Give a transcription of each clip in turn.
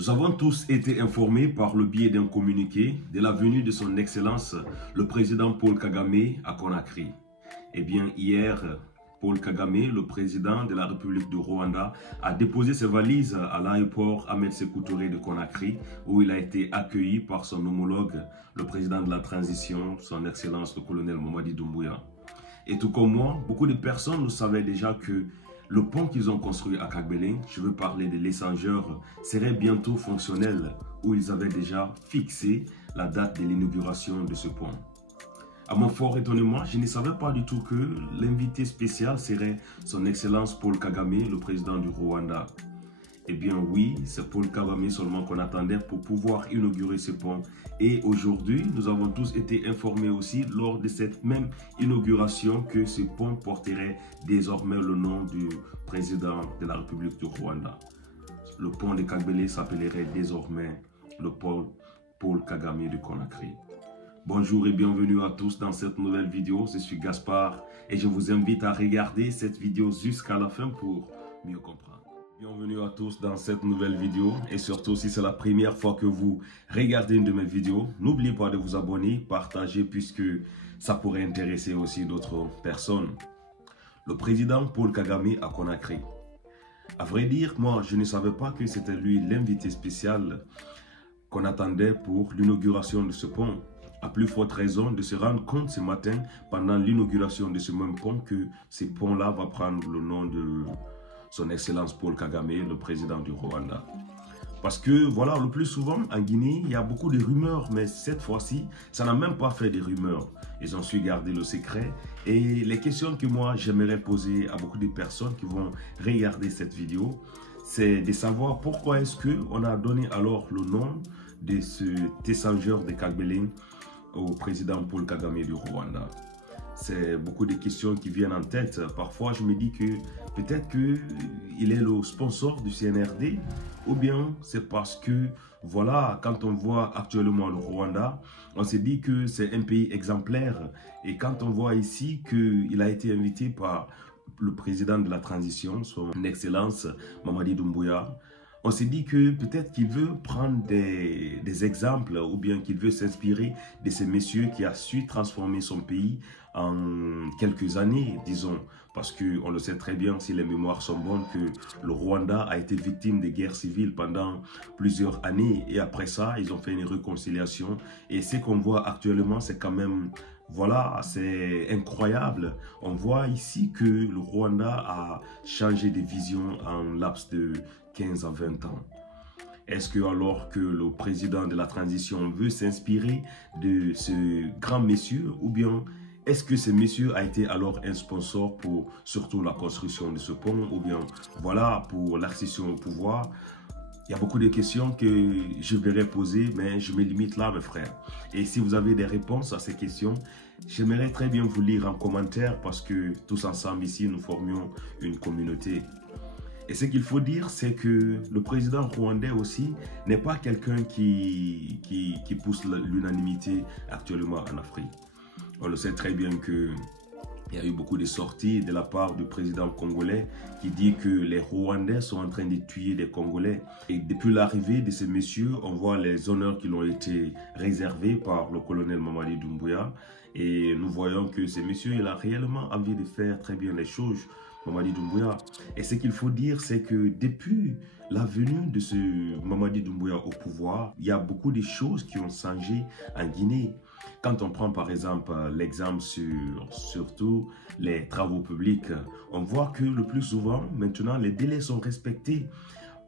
Nous avons tous été informés par le biais d'un communiqué de la venue de son Excellence, le président Paul Kagame à Conakry. Eh bien, hier, Paul Kagame, le président de la République du Rwanda, a déposé ses valises à l'aéroport Ahmed Sékou Touré de Conakry, où il a été accueilli par son homologue, le président de la transition, son Excellence le colonel Mamadi Doumbouya. Et tout comme moi, beaucoup de personnes nous savaient déjà que le pont qu'ils ont construit à Kagbele, je veux parler de l'échangeur, serait bientôt fonctionnel, où ils avaient déjà fixé la date de l'inauguration de ce pont. À mon fort étonnement, je ne savais pas du tout que l'invité spécial serait son Excellence Paul Kagame, le président du Rwanda. Eh bien oui, c'est Paul Kagame seulement qu'on attendait pour pouvoir inaugurer ce pont. Et aujourd'hui, nous avons tous été informés aussi lors de cette même inauguration que ce pont porterait désormais le nom du président de la République du Rwanda. Le pont de Kagbele s'appellerait désormais le pont Paul Kagame de Conakry. Bonjour et bienvenue à tous dans cette nouvelle vidéo. Je suis Gaspard et je vous invite à regarder cette vidéo jusqu'à la fin pour mieux comprendre. Bienvenue à tous dans cette nouvelle vidéo et surtout si c'est la première fois que vous regardez une de mes vidéos, n'oubliez pas de vous abonner, partager puisque ça pourrait intéresser aussi d'autres personnes. Le président Paul Kagame à Conakry. À vrai dire, moi je ne savais pas que c'était lui l'invité spécial qu'on attendait pour l'inauguration de ce pont. À plus forte raison de se rendre compte ce matin pendant l'inauguration de ce même pont que ce pont-là va prendre le nom de son Excellence Paul Kagame, le président du Rwanda. Parce que voilà, le plus souvent en Guinée, il y a beaucoup de rumeurs, mais cette fois-ci, ça n'a même pas fait des rumeurs. Ils ont su garder le secret. Et les questions que moi, j'aimerais poser à beaucoup de personnes qui vont regarder cette vidéo, c'est de savoir pourquoi est-ce qu'on a donné alors le nom de cet échangeur de Kagbele au président Paul Kagame du Rwanda. C'est beaucoup de questions qui viennent en tête. Parfois, je me dis que peut-être qu'il est le sponsor du CNRD ou bien c'est parce que, voilà, quand on voit actuellement le Rwanda, on se dit que c'est un pays exemplaire. Et quand on voit ici qu'il a été invité par le président de la transition, son Excellence Mamadi Doumbouya, on s'est dit que peut-être qu'il veut prendre des exemples ou bien qu'il veut s'inspirer de ces messieurs qui a su transformer son pays en quelques années, disons. Parce qu'on le sait très bien, si les mémoires sont bonnes, que le Rwanda a été victime de guerres civiles pendant plusieurs années. Et après ça, ils ont fait une réconciliation. Et ce qu'on voit actuellement, c'est quand même... Voilà, c'est incroyable. On voit ici que le Rwanda a changé de vision en laps de 15 à 20 ans. Est-ce que alors que le président de la transition veut s'inspirer de ce grand monsieur ou bien est-ce que ce monsieur a été alors un sponsor pour surtout la construction de ce pont ou bien voilà pour l'accession au pouvoir? Il y a beaucoup de questions que je verrai poser, mais je me limite là, mes frères. Et si vous avez des réponses à ces questions, j'aimerais très bien vous lire en commentaire parce que tous ensemble ici, nous formions une communauté. Et ce qu'il faut dire, c'est que le président rwandais aussi n'est pas quelqu'un qui pousse l'unanimité actuellement en Afrique. On le sait très bien que il y a eu beaucoup de sorties de la part du président congolais qui dit que les Rwandais sont en train de tuer les Congolais. Et depuis l'arrivée de ces messieurs, on voit les honneurs qui ont été réservés par le colonel Mamadi Doumbouya. Et nous voyons que ces messieurs, il a réellement envie de faire très bien les choses, Mamadi Doumbouya. Et ce qu'il faut dire, c'est que depuis la venue de ce Mamadi Doumbouya au pouvoir, il y a beaucoup de choses qui ont changé en Guinée. Quand on prend par exemple l'exemple surtout les travaux publics, on voit que le plus souvent, maintenant, les délais sont respectés.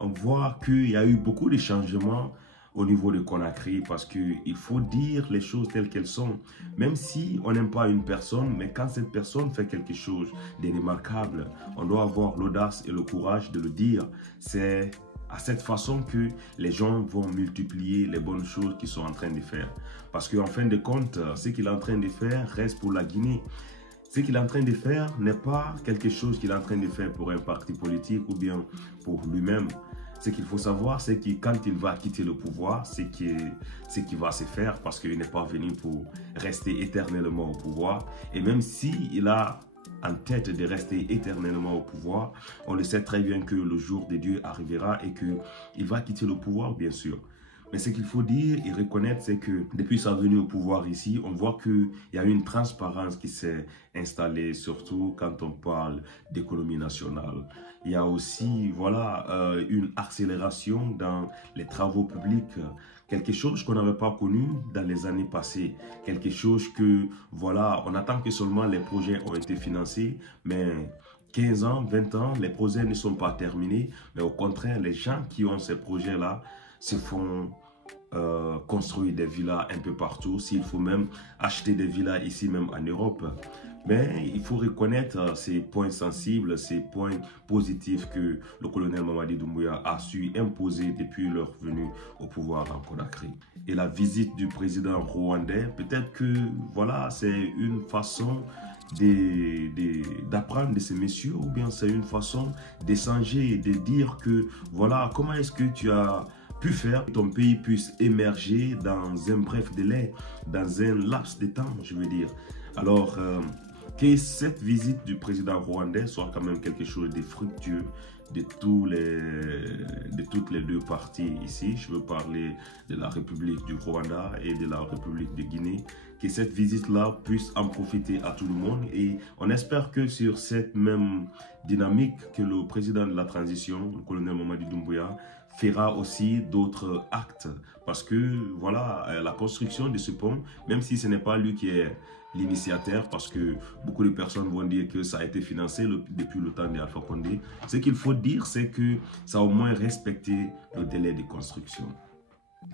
On voit qu'il y a eu beaucoup de changements au niveau de Conakry parce qu'il faut dire les choses telles qu'elles sont. Même si on n'aime pas une personne, mais quand cette personne fait quelque chose de remarquable, on doit avoir l'audace et le courage de le dire. C'est à cette façon que les gens vont multiplier les bonnes choses qu'ils sont en train de faire. Parce qu'en fin de compte, ce qu'il est en train de faire reste pour la Guinée. Ce qu'il est en train de faire n'est pas quelque chose qu'il est en train de faire pour un parti politique ou bien pour lui-même. Ce qu'il faut savoir, c'est que quand il va quitter le pouvoir, c'est ce qui va se faire parce qu'il n'est pas venu pour rester éternellement au pouvoir. Et même s'il a en tête de rester éternellement au pouvoir. On le sait très bien que le jour de Dieu arrivera et qu'il va quitter le pouvoir, bien sûr. Mais ce qu'il faut dire et reconnaître, c'est que depuis sa venue au pouvoir ici, on voit qu'il y a une transparence qui s'est installée, surtout quand on parle d'économie nationale. Il y a aussi, voilà, une accélération dans les travaux publics, quelque chose qu'on n'avait pas connu dans les années passées, quelque chose que, voilà, on attend que seulement les projets ont été financés, mais 15 ans, 20 ans, les projets ne sont pas terminés, mais au contraire, les gens qui ont ces projets-là se font construire des villas un peu partout, s'il faut même acheter des villas ici même en Europe. Mais il faut reconnaître ces points sensibles, ces points positifs que le colonel Mamadi Doumbouya a su imposer depuis leur venue au pouvoir en Conakry. Et la visite du président rwandais, peut-être que voilà, c'est une façon d'apprendre de ces messieurs, ou bien c'est une façon d'échanger et de dire que voilà, comment est-ce que tu as pu faire que ton pays puisse émerger dans un bref délai, dans un laps de temps, je veux dire. Alors, que cette visite du président rwandais soit quand même quelque chose de fructueux de toutes les deux parties ici. Je veux parler de la République du Rwanda et de la République de Guinée. Que cette visite-là puisse en profiter à tout le monde. Et on espère que sur cette même dynamique que le président de la transition, le colonel Mamadi Doumbouya, fera aussi d'autres actes. Parce que, voilà, la construction de ce pont, même si ce n'est pas lui qui est l'initiateur, parce que beaucoup de personnes vont dire que ça a été financé depuis le temps d'Alpha Condé, ce qu'il faut dire, c'est que ça a au moins respecté le délai de construction.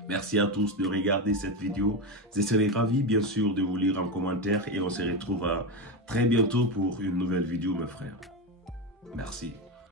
Merci à tous de regarder cette vidéo. Je serai ravi, bien sûr, de vous lire en commentaire et on se retrouve très bientôt pour une nouvelle vidéo, mes frères. Merci.